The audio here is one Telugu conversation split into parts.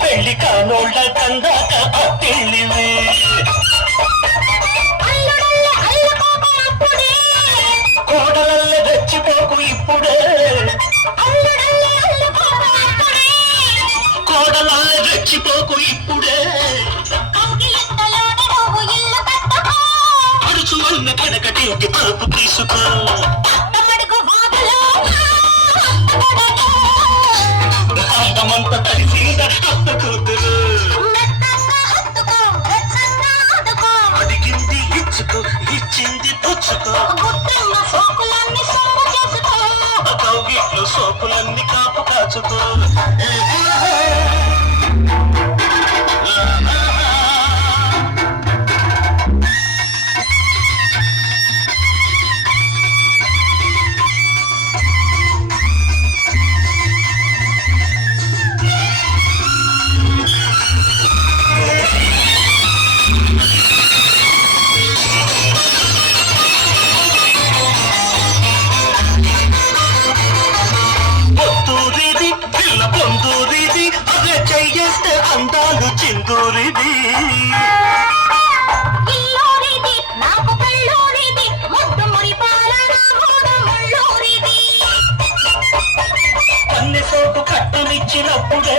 పెళ్లి కానోళ్ళ కందాక అత్తిళ్ళివి కోడలల్లే రెచ్చిపోకు ఇప్పుడే కోడలల్లే రెచ్చిపోకు ఇప్పుడే అడుచు అన్న కనకటింటి తలుపు తీసుకో అందమంత తడిసింద అత్త కూతురు అడిగింది ఇచ్చుకో ఇచ్చింది పుచ్చుకో కౌగిట్లో సోపులన్నీ కాపు కాచుకో అందాలు చిందూరిది అన్ని సోపు కట్టమిచ్చినప్పుడే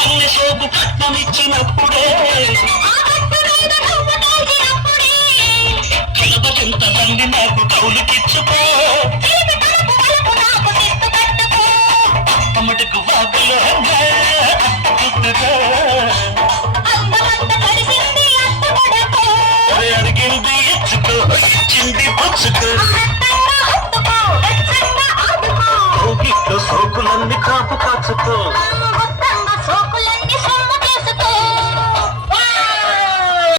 అన్ని సోపు కట్టమిచ్చినప్పుడే కలబచింత తండ్రి నాకు కౌలుకిచ్చుకో అమ్మటికి వాగులో అడిగింది ఇచ్చుకో ఇచ్చింది పుచ్చుకో సోకులన్నీ కాపు కాచుకో